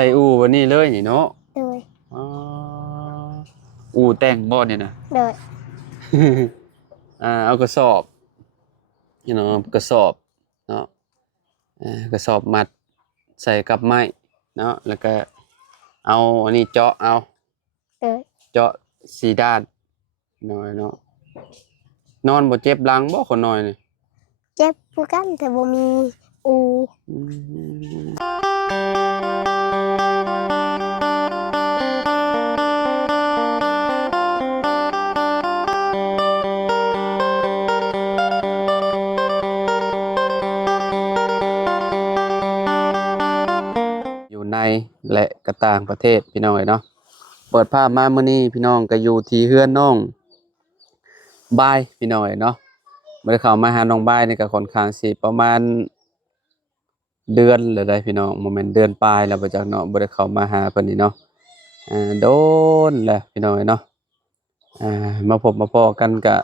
ส่อู่วันนี้เลยนี่เนาะเลยอ๋ออู่แต่งบ่เนี่ยนะ เลย เอากระสอบกระสอบเนาะกระสอบมัดใส่กับไม้เนาะแล้วก็เอาอันนี้เจาะเอาเลยเจาะสีด้านหน่อยเนาะนอนบ่เจ็บหลังบ่คนน้อยนี่ เจ็บผู้กันแต่บ่มีอูอืมอยู่ในและก็ต่างประเทศพี่น้องเนาะเปิดภาพมามื้อนี้พี่น้องก็อยู่ที่เฮือนน้องบายพี่น้องเนาะบ่ได้เข้ามาหาน้องบายนี่ก็ค่อนข้างสิประมาณเดือนแล้วได้พี่น้องบ่แม่นเดือนปลายแล้วบ่จักเนาะบ่ได้เข้ามาหาเพิ่นนี่เนาะโดนแล้วพี่น้องเนาะมาพบมาพ้อกันก็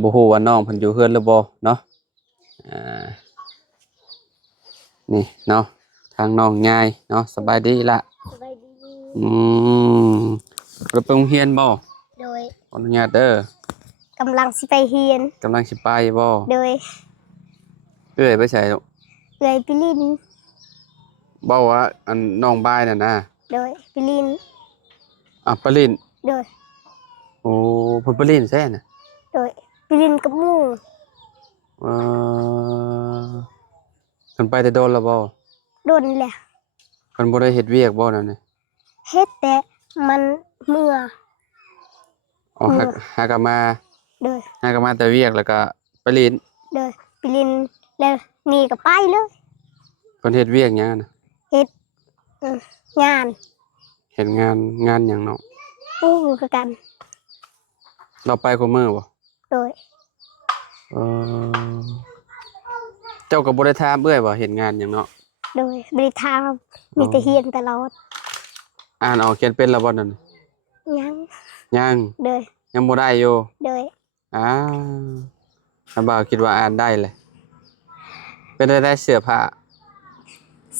บ่ฮู้ว่าน้องเพิ่นอยู่เฮือนหรือบ่เนาะอ่านี่เนาะทางน้องยายเนาะสบายดีละ สบายดีอืมเราไปโรงเรียนบ่โดยขออนุญาตเด้อกำลังสิไปเฮียนกำลังสิไปบ่โดยไปใส่ลูกเลยไปลินเบ้าว่าอันน้องบายน่ะนะโดยไปลินปะลินโดยโอ้เพิ่นปะลินแซ่น่ะโดยไปลินกับหมู่เอ่อเพิ่นไปแต่โดนแล้วบ่โดนแหละ เพิ่นบ่ได้เฮ็ดเวียกบ่นั่นนี่เฮ็ดแต่มันเมื่ออ๋อหากนมาโดยหากนมาแต่เวียกแล้วก็ไปลินโดยไปลินแล้วนี่ก็ไปเลยเพิ่นเฮ็ดเวียกหยังน่ะเฮ็ดงานเฮ็ดงานหยังเนาะอู้คือกันเราไปคุมื้อบ่โดยเอ่อเจ้าก็บ่ได้ถามเอื้อยว่าเฮ็ดงานหยังเนาะโดยบริทามมีแต่เฮียนตลอดอ่านออกเขียนเป็นแล้วบ่นั่นยังยังโดยยังบ่ได้อยู่โดยอ้าวถ้าบ่าวคิดว่าอ่านได้เลยเป็นได้เสื้อผ้า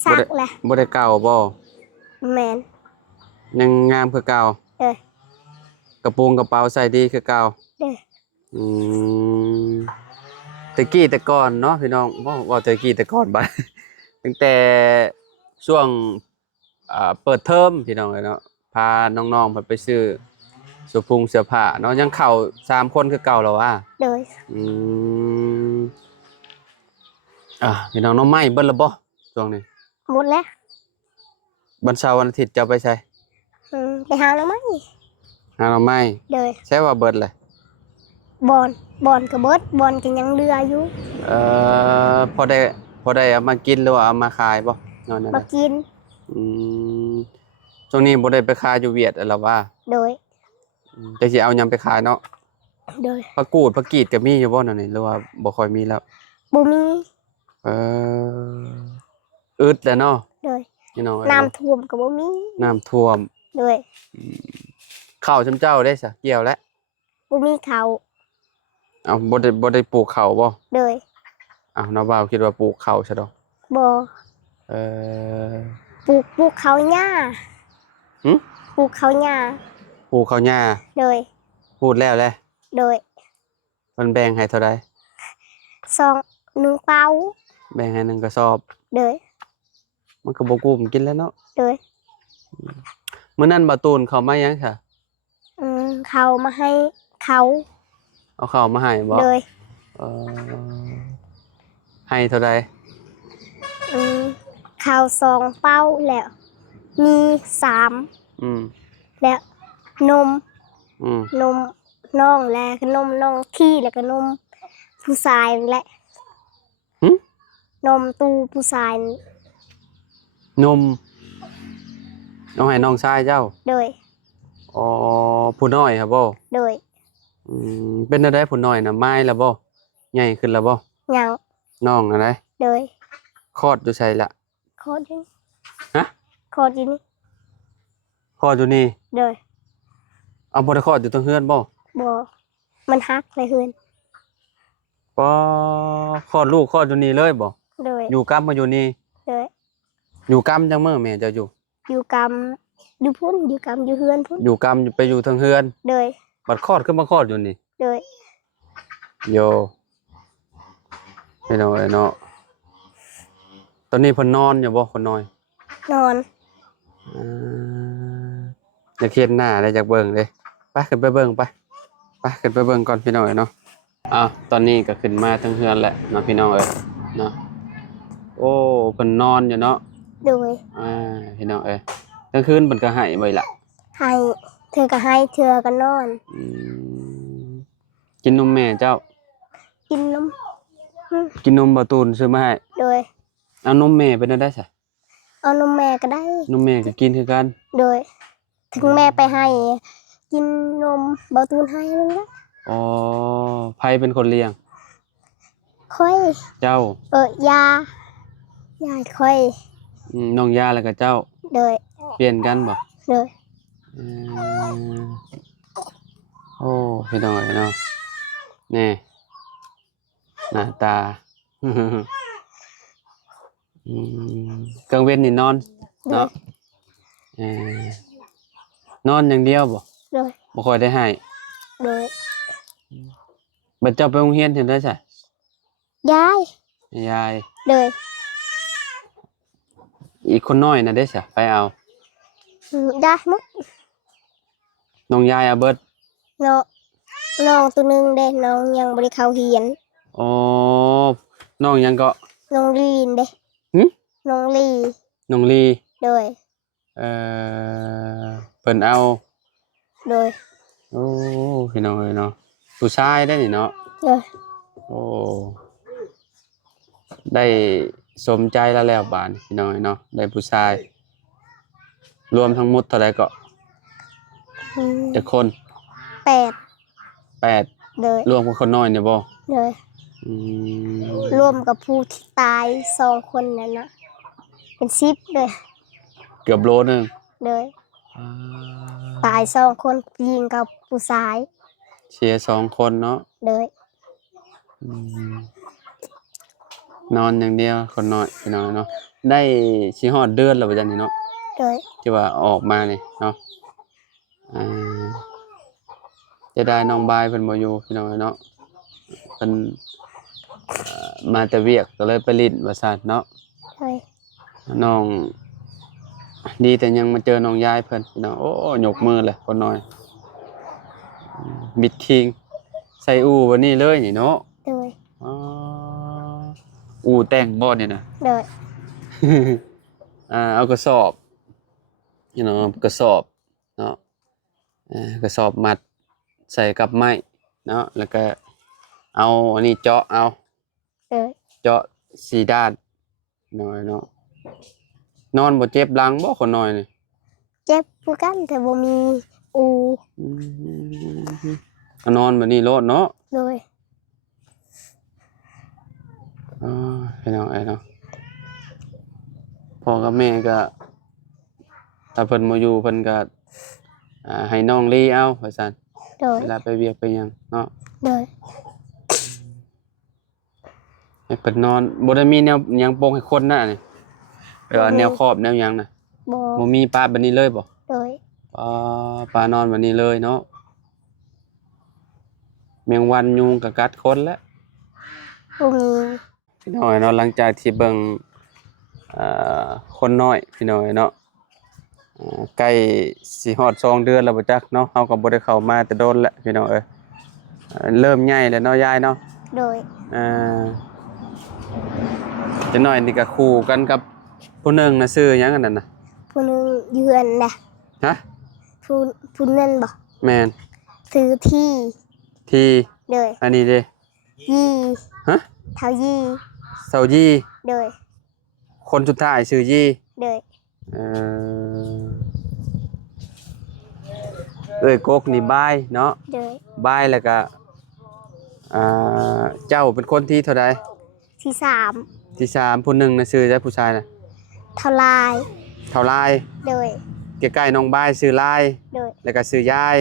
ซักแหละบ่ได้เก่าบ่แมนยังงามคือเก่าโดยกระโปรงกระเป๋าใส่ดีคือเก่าโดยอืมแต่กี้แต่ก่อนเนาะพี่น้องว่าแต่กี้แต่ก่อนบัด ตั้งแต่ช่วงเปิดเทอมพี่น้องเนาะพาน้องๆไปซื้อเสื้อผ้าเนาะยังเข้า3คนคือเก่าแล้วว่าโดยอืมพี่น้องน้องไม้เบิดแล้วบ่ช่วงนี้หมดแล้ววันเสาร์วันอาทิตย์จะไปใช้ไปหาแล้วไหมหาหน่อไม้โดยใช่ว่าเบิดเลยบอนกับเบิดบอนกันยังเรืออยู่พอได้เอามากินหรือว่าเอามาขายบ่นอนนั่นมากินอืมช่วงนี้บ่ได้ไปขายอยู่เวียดแล้วว่าโดยแต่สิเอาหยังไปขายเนาะโดยผักกีดก็มีอยู่บ่นั่นนี่หรือว่าบ่ค่อยมีแล้วบ่มีเอออึดแล้วเนาะโดยพี่น้องน้ำท่วมก็บ่มีน้ำท่วมโดยข้าวจำเจ้าได้ซะเกี่ยวแล้วบ่มีเขาเอาบ่ได้ปลูกข้าวบ่โดยน้าบ่าวคิดว่าปลูกข้าวซะดอกบ่เออปลูกเขาหญ้าปลูกเขาหญ้าปลูกข้าวหญ้าโดยพูดแล้วแหละโดยมันแบ่งให้เท่าใด1เป้าแบ่งให้1กระสอบโดยมันก็บ่กุ้มกินแล้วเนาะโดยมื้อนั้นบ่ตูนเข้ามายังค่ะเขามาให้เขา เอาข้าวมาให้บ่โดยเออให้เท่าใดเขา2เป้าแล้วมี3แล้วนมน้องแล้วก็นมน้องขี้แล้วก็นมผู้ชายแหละนมตู้ผู้ชายนมน้องให้น้องชายเจ้าโดยอ๋อผู้น้อยครับบ่โดยเป็นได้ผู้น้อยน่ะไม้แล้วบ่ใหญ่ขึ้นแล้วบ่ยังน้องอะไรโดยคลอดอยู่ไสล่ะคลอดอยู่ฮะคลอดอยู่นี่คลอดอยู่นี่โดยเอาบ่ได้คลอดอยู่ตรงเฮือนบ่มันฮักในเฮือนบ่คลอดลูกคลอดอยู่นี่เลยบ่โดยอยู่กลับมาอยู่นี่โดย อยู่กำจังมื้อแม่เจ้าอยู่อยู่กำอยู่พุ่นอยู่กำอยู่เฮือนพุ่นอยู่กำไปอยู่เทิงเฮือนโดยบัดคลอดขึ้นมาคลอดอยู่นี่โดยโยพี่น้องเนาะตอนนี้เพิ่นนอนอยู่บ่คนน้อยนอนอ่อยากเฮ็ดหน้าได้จากเบิ่งเด้ไปขึ้นไปเบิ่งไปขึ้นไปเบิ่งก่อนพี่น้องเนาะตอนนี้ก็ขึ้นมาเทิงเฮือนแล้วเนาะพี่น้องเนาะโอ้เพิ่นนอนอยู่เนาะโดยพี่น้องกลางคืนเพิ่นก็ให้ไว้ล่ะให้เธอก็ให้เธอก็นอนกินนมแม่เจ้ากินนมกินนมบ่ตูนซื้อมาให้โดยเอานมแม่ไปได้ซะเอานมแม่ก็ได้นมแม่ก็กินคือกันโดยถึงแม่ไปให้กินนมบ่ตูนให้นั่นแหละอ๋อไผเป็นคนเลี้ยงค่อยเจ้ายายค่อยน้องยาแล้วก็เจ้าโดยเปลี่ยนกันบ่โดยโอ้พี่น้องเนาะนี่หน้าตา กลางเว้นนี่นอนเนาะนอนอย่างเดียวบ่โดยบ่ค่อยได้ให้โดยบัดเจ้าไปโรงเรียนเห็นได้ซะยายโดยอีกคนน้อยน่ะได้ซะไปเอาได้หมดน้องยายเอาเบิดน้องตัวนึงเด้น้องยังบ่ได้เข้าเรียนอ๋อน้องยังก็น้องลีนเด้น้องลีโดยเพิ่นเอาโดยโอ้พี่น้องเนาะผู้ชายได้นี่เนาะโอ้ได้สมใจแล้วบาดพี่น้องเนาะได้ผู้ชายรวมทั้งหมดเท่าใดก็จักคน8โดยรวมกับคนน้อยเนี่ยบ่โดยรวมกับผู้ที่ตาย2คนนั่นนะเป็น10เลยเกือบโลนึงเลยตาย2คนยิงกับผู้ชายเสีย2คนเนาะเลยนอนอย่างเดียวคนน้อยพี่น้องเนาะได้สิฮอดเดือนแล้วว่าจังนี่เนาะเลยที่ว่าออกมานี่เนาะจะได้น้องบายเพิ่นบ่อยู่พี่น้องเนาะเพิ่นมาแต่เวียกก็เลยไปลิ้นว่าซั่นเนาะน้องดีแต่ยังมาเจอน้องยายเพิ่นพี่น้องโอ้ยกมือเลยคนน้อยบิดคิงใส่อู่วันนี้เลยนี่เนาะอ๋ออู่แต่งบ่นี่นะเอากระสอบพี่น้องกระสอบเนาะกระสอบมัดใส่กับไม้เนาะแล้วก็เอาอันนี้เจาะเอาเจาะ4ด้านน้อยเนาะนอนบ่เจ็บหลังบ่คนน้อยนี่เจ็บคือกันแต่บ่มีอูนอนแบบนี้โลดเนาะโดยพี่น้องเนาะพ่อกับแม่ก็ถ้าเพิ่นบ่อยู่เพิ่นก็ให้น้องลีเอาว่าซั่นเวลาไปเวียกไปหยังเนาะโดยให้เพิ่นนอนบ่ได้มีแนวหยังโปงให้คนน่ะนี่แนวครอบแนวหยังน่ะบ่มีปลาบัดนี้เลยบ่โดยปลานอนบัดนี้เลยเนาะแมงวันยุงก็กัดคนแล้วพี่น้อยเนาะหลังจากที่เบิ่งคนน้อยพี่น้อยเนาะใกล้สิฮอด2เดือนแล้วบ่จักเนาะเฮาก็บ่ได้เข้ามาแต่โดนแล้วพี่น้องเริ่มใหญ่แล้วเนาะยายเนาะโดยจังน้อยนี่ก็คู่กันกับผู้หนึ่งน่ะชื่อหยังอันนั้นน่ะผู้นึงเยือนน่ะฮะผู้นั้นบ่แม่นซื้อที่โดยอันนี้เด้ยี่ฮะเฒ่ายี่เฒ่ายี่โดยคนสุดท้ายชื่อยี่โดยกกนี่บายเนาะบายแล้วก็เจ้าเป็นคนที่เท่าใดที่3ผู้หนึ่งน่ะชื่อได้ผู้ชายน่ะเท่าลายโดยใกล้ๆน้องบายชื่อลายโดยแล้วก็ชื่อยาย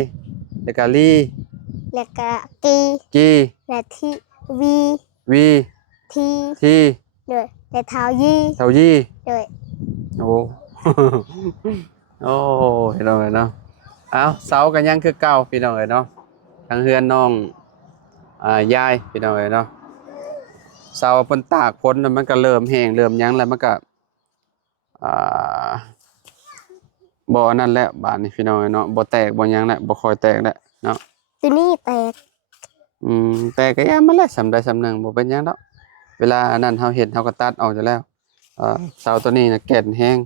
แล้วก็ลี่แล้วก็กีและที่วีที่โดยและเฒ่ายี่โดย โอ้ โอ้พี่น้องเอ้ยเนาะเอาเสากันยังคือเก่าพี่น้องเอ้ยเนาะทางเฮือนน้องยายพี่น้องเอ้ยเนาะเสาเพิ่นตากฝนแล้วมันก็เริ่มแห้งเริ่มหยังแล้วมันก็อ่าบ่นั่นแหละบาดนี้พี่น้องเอ้ยเนาะบ่แตกบ่หยังแหละบ่ค่อยแตกแล้วเนาะ ตัวนี้แตก แต่ก็ยามมันแหละสำใดสำหนึ่งบ่เป็นหยังดอกเวลาอันนั้นเฮาเฮ็ดเฮาก็ตัดออกอยู่แล้วเสาตัวนี้น่ะแก่นแฮง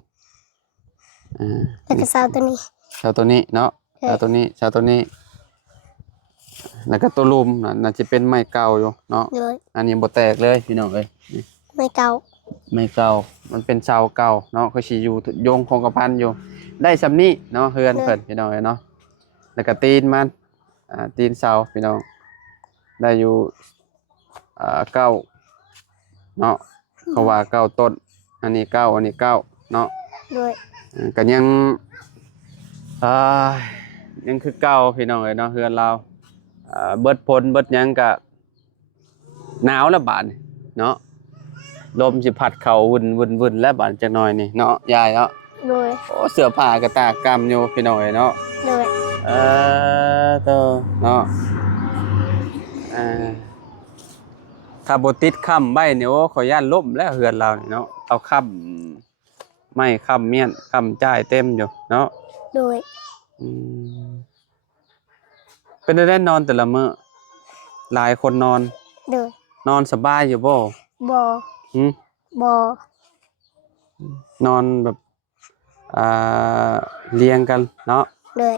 อ่า แล้วก็เสาตัวนี้ เสาตัวนี้เนาะเสาตัวนี้เสาตัวนี้แล้วก็ตัวลุมน่ะสิเป็นไม้เก่าอยู่เนาะ เลย อันนี้บ่แตกเลยพี่น้องเอ้ยนี่ ไม่เก่า ไม้เก่ามันเป็นเสาเก่าเนาะคือสิอยู่โยงคงกระพันอยู่ได้ซำนี้เนาะเฮือนเพิ่นพี่น้องเอ้ยเนาะแล้วก็ตีนมันตีนเสาพี่น้องได้อยู่เก้าเนาะเขาว่าเก้าต้นอันนี้เก้าอันนี้เก้าเนาะ เลย ก็ยังยังคือเก้าพี่น้องเอ้ยเนาะเฮือนเราเบิดพ้นเบิดหยังก็หนาวแล้วบาดนี่เนาะลมสิพัดเข้าวุ่นแล้วบาดจักหน่อยนี่เนาะยายเนาะ เลย โอ้เสื้อผ้าก็ตากกำอยู่พี่น้องเอ้ยเนาะ เลย โตเนาะถ้าบ่ติดค้ำไว้นี่โอ้ขอย่านล่มแล้วเฮือนเรานี่เนาะเอาค้ำไม้ค้ำเมียนค้ำจ่ายเต็มอยู่เนาะ เลย อืมเป็นได้นอนแต่ละมื้อหลายคนนอน เลย นอนสบายอยู่บ่ บอ หึ บอน อนแบบเรียงกันเนาะ เลย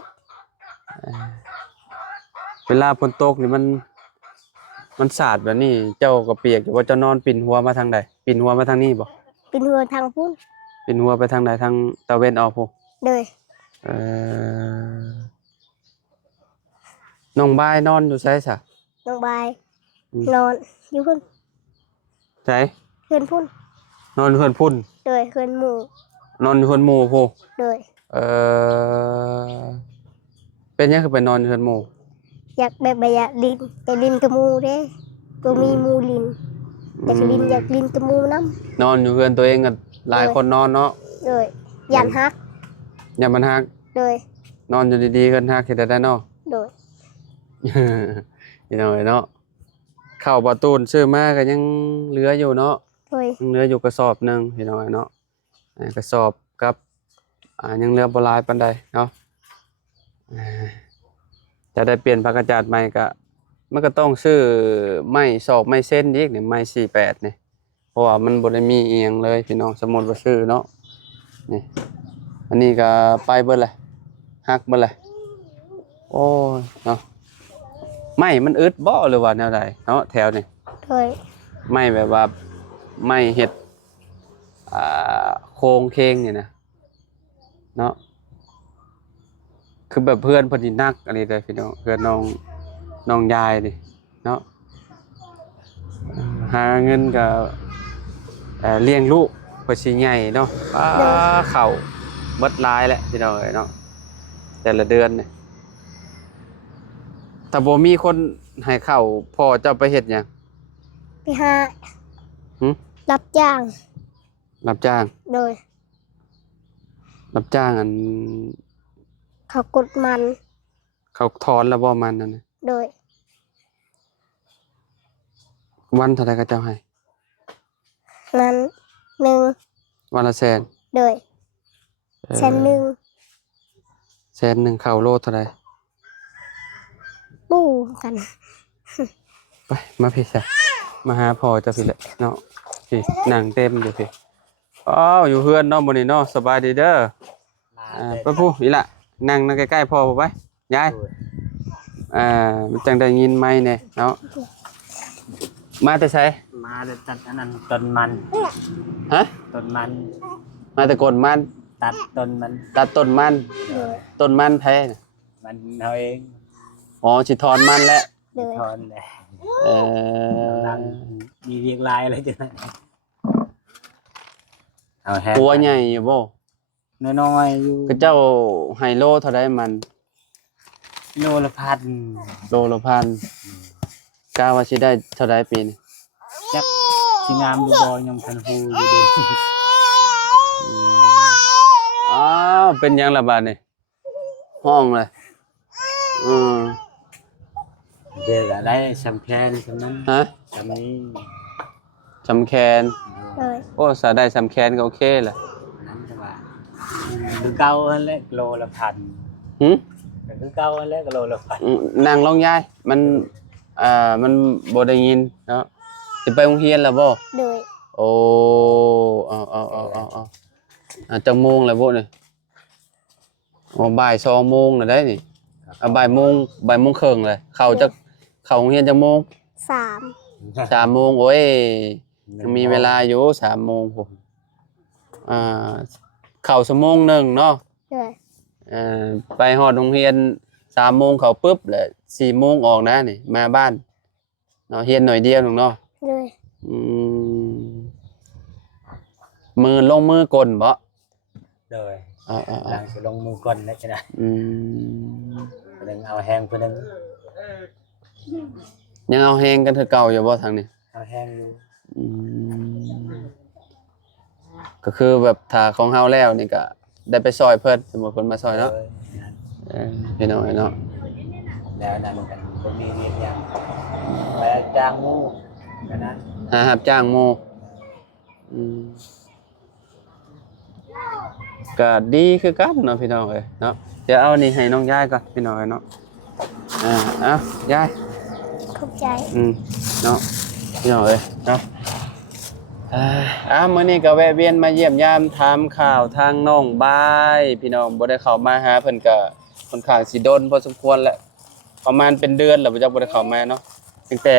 เวลาฝนตกนี่มันสาดแบบนี้เจ้าก็เปียกอยู่ว่าเจ้านอนปิ่นหัวมาทางใดปิ่นหัวมาทางนี้บ่ เป็นหัวทางพุ่น ปิ่นหัวไปทางใดทางตะเวนออกพุ เลย เอ่อน้องบายนอนอยู่ไสซะ น้องบายนอนอยู่พุ่น ไส เพื่อนพุ่น นอนอยู่เฮือนพุ่น เลยเพื่อนหมู่ นอนอยู่เฮือนหมู่พุ เลย เอ่อเป็นหยังคือไปนอนอยู่เฮือนหมู่ อยากแบบอยากลินไปลินกับหมูเด้ตัวมีหมูลินอยากลินอยากลินกับหมูน้ นอนอยู่เฮือนตัวเองก็หลายคนนอนเนาะ ำเลยยันฮัก อย่ามันฮัก เลย นอนอยู่ดีๆกันฮักเฮ็ดได้เนาะ เลย นี่น้อยเนาะข้าวบ่ตูนซื้อมาก็ยังเหลืออยู่เนาะ เลย ยังเหลืออยู่กระสอบหนึงพี่น้อยเนาะกระสอบกับยังเหลือบ่หลายปานใดเนาะจะได้เปลี่ยนผ้ากระจาดใหม่ก็มันก็ต้องซื้อไม้ศอกไม้เส้นอีกนี่ไม้48นี่เพราะว่ามันบ่ได้มีอีหยังเลยพี่น้องสมมุติว่าซื้อเนาะนี่อันนี้ก็ไปเบิดเลยหักเบิดเลยโอ้ยเนาะไม้มันอึดบ่หรือว่าแนวใดเนาะแถวนี่ เลย ไม้แบบว่าไม้เฮ็ดโครงเคงนี่นะเนาะคือแบบเพื่อนเพิ่นนี่นักอันนี้เลยพี่น้องเพื่อนน้องยายนี่เนาะหาเงินก็เลี้ยงลูกเพื่อสิใหญ่เนาะเข้าเบิดหลายแหละพี่น้องเอ้ยเนาะแต่ละเดือนนี่ถ้าบ่มีคนให้เข้าพ่อเจ้าไปเฮ็ดหยัง ไปหา หึ รับจ้าง รับจ้าง เลย รับจ้างอัน เขากดมัน เขาถอนแล้วบ่มันนั่นน่ะ เลย วันเท่าใดก็เจ้าให้ นั้นหนึ่ง วันละแสน เลย แสนหนึ่ง แสนหนึ่งเข้าโลเท่าใด ปู้กัน ไปมาพี่ซะมาหาพ่อเจ้าพี่แหละเนาะพี่นั่งเต็มอยู่พี่อ้าวอยู่เฮือนเนาะมื้อนี้เนาะสบายดีเด้อไปผู้นี่ล่ะนั่งใกล้ๆพ่อบ่ไปยายมันจังได้ยินไหมเนี่ยเนาะมาแต่ไส มาจะตัดอันนั้นต้นมัน ฮะ ต้นมัน มาแต่กนมัน ตัดต้นมัน ตัดต้นมัน เลย ต้นมันแท้น่ะ มันเอาเอง อ๋อสิถอนมันแล้ว เลย ทอนเลย เออ ลังมีเรียงลายอะไรจังเอาแฮ ตัวใหญ่อยู่บ่ น้อยๆอยู่ ก็เจ้าไฮโลเท่าใดมัน โลละพัน โลละพันกะว่าสิได้เท่าใดปีนี้ จักสิงามดูบอยยังพันหูอยู่เด้ อืม าวเป็นหยังละบาดนี่ห้องเลยอืม เดี๋ยวก็ได้สำแคนสำนั้น ฮะ สำนี้ สำแคน เลย โอ้สาได้สำแคนก็โอเคแหละ นั้นจะว่าคือเก่าอันแรกโลละพัน หึ คือเก่าอันแรกโลละพัน นั่งลงยายมันมันบ่ได้ยินเนาะสิไปโรงเรียนแล้วบ่ เลย โอ้จักโมงแล้วบ่นี่อ๋อบ่าย2โมงแล้วได้นี่บ่ายโมงครึ่งเลยเข้าโรงเรียนจักโมง 3 3โมงโอ้ยยังมีเวลาอยู่3โมงพุ่นเข้าชั่วโมงหนึงเนาะ เลย ไปฮอดโรงเรียน3โมงเข้าปึ๊บแล้ว4โมงออกนะนี่มาบ้านเนาะเรียนหน่อยเดียวนึงเนาะ เลย อืมมือลงมือกลบ่ โดย อ่า หลังสิลงมือก่อนนะจ๊ะนะ อืม เพิ่นเอาแห้งเพิ่นนึง ยังเอาแฮงกันคือเก่าอยู่บ่ทางนี้ เอาแห้งอยู่ อืมก็คือแบบถ้าของเฮาแล้วนี่ก็ได้ไปซอยเพิ่นสมมุติเพิ่นมาซอยเนาะ โดยนั่น พี่น้องเนาะ แล้วนั่นกันบ่มีเรียนหยังไปจ้างหมู่กันนั้น หารับจ้างหมู่อืมก็ดีคือกันเนาะพี่น้องเอ้ยเนาะเดี๋ยวเอานี่ให้น้องยายก่อนพี่น้องเอ้ยเนาะเอายาย ขอบใจ เนาะพี่น้องเอ้ยเนาะมื้อนี้ก็แวะเวียนมาเยี่ยมยามถามข่าวทางน้องบายพี่น้องบ่ได้เข้ามาหาเพิ่นก็ค่อนข้างสิโดนพอสมควรแล้วประมาณเป็นเดือนแล้วบ่จักบ่ได้เข้ามาเนาะตั้งแต่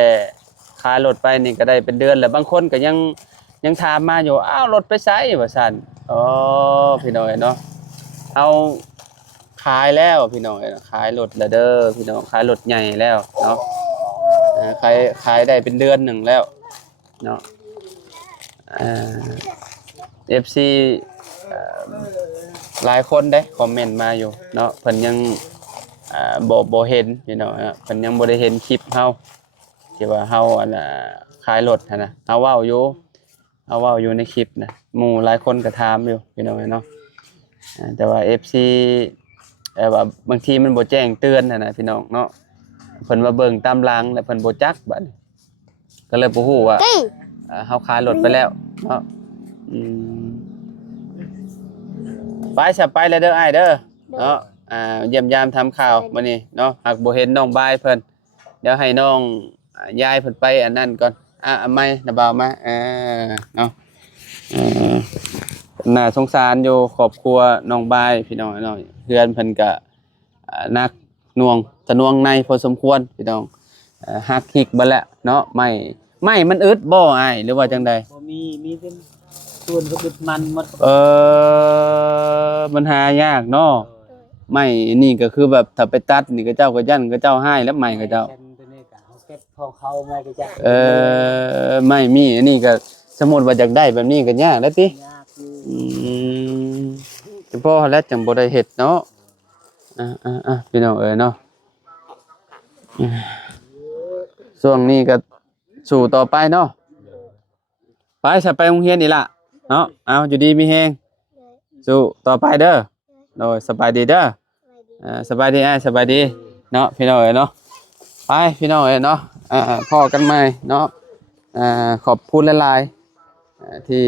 ขายรถไปนี่ก็ได้เป็นเดือนแล้วบางคนก็ยังถามมาอยู่อ้าวรถไปไสว่าซั่นอ๋อพี่น้องเอ้ยเนาะเอาขายแล้วพี่น้องเอ้ยขายรถแล้วเด้อพี่น้องขายรถใหญ่แล้วเนาะขายได้เป็นเดือนหนึ่งแล้วเนาะFC หลายคนได้คอมเมนต์มาอยู่เนาะเพิ่นยังบ่เห็นพี่น้องเพิ่นยังบ่ได้เห็นคลิปเฮาที่ว่าเฮาขายรถหั่นน่ะเฮาเว้าอยู่ในคลิปนะหมู่หลายคนก็ถามอยู่พี่น้องเนาะแต่ว่า FC ว่าบางทีมันบ่แจ้งเตือนหั่นน่ะพี่น้องเนาะเพิ่นมาเบิ่งตามหลังแล้วเพิ่นบ่จักบัดนี้ก็เลยบ่ฮู้ว่าเฮาขายรถไปแล้วเนาะไปซะไปแล้วเด้ออ้ายเด้อเนาะเยี่ยมยามทำข่าวมื้อนี้เนาะหากบ่เห็นน้องบายเพิ่นเดี๋ยวให้น้องยายเพิ่นไปอันนั้นก่อนเอาไม้นะบ่าวมาเนาะน่าสงสารอยู่ครอบครัวน้องบายพี่น้องเนาะเพื่อนเพิ่นก็นักหน่วงทะนวงในพอสมควรพี่น้องฮักฮิกเบิดแล้วเนาะไม่มันอึดบ่อ้ายหรือว่าจังใด บ่มีเป็นส่วนก็เป็นมันหมด มันหายากเนาะไม่นี่ก็คือแบบถ้าไปตัดนี่ก็เจ้าก็ยันก็เจ้าให้แล้วไม่ก็เจ้า ตัวนี้ก็เฮาเก็บของเขามาก็จะ ไม่มีอันนี้ก็สมมุติว่าอยากได้แบบนี้ก็ยากแล้วติ ยากอยู่ เฉพาะแล้วจังบ่ได้เฮ็ดเนาะพี่น้องเนาะช่วงนี้ก็สู่ต่อไปเนาะไปสิไปโรงเรียนนี่ล่ะเนาะเอาอยู่ดีมีแฮงสู่ต่อไปเด้อโดยสบายดีเด้อสบายดีสบายดีเนาะพี่น้องเนาะไปพี่น้องเนาะพ้อกันใหม่เนาะขอบคุณหลายๆที่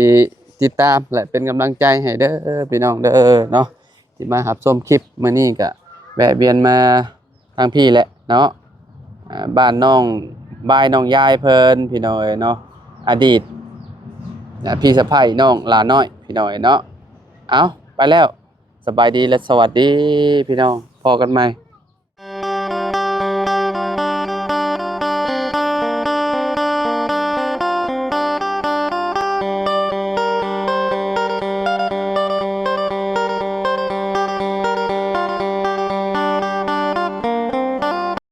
ติดตามและเป็นกำลังใจให้เด้อพี่น้องเด้อเนาะที่มารับชมคลิปมื้อนี้ก็แวะเวียนมาทางพี่แหละเนาะบ้านน้องบายน้องยายเพิ่นพี่น้องเนาะอดีตพี่สะใภ้น้องหลานน้อยพี่น้องเนาะเอาไปแล้วสบายดีและสวัสดีพี่น้องพอกันใหม่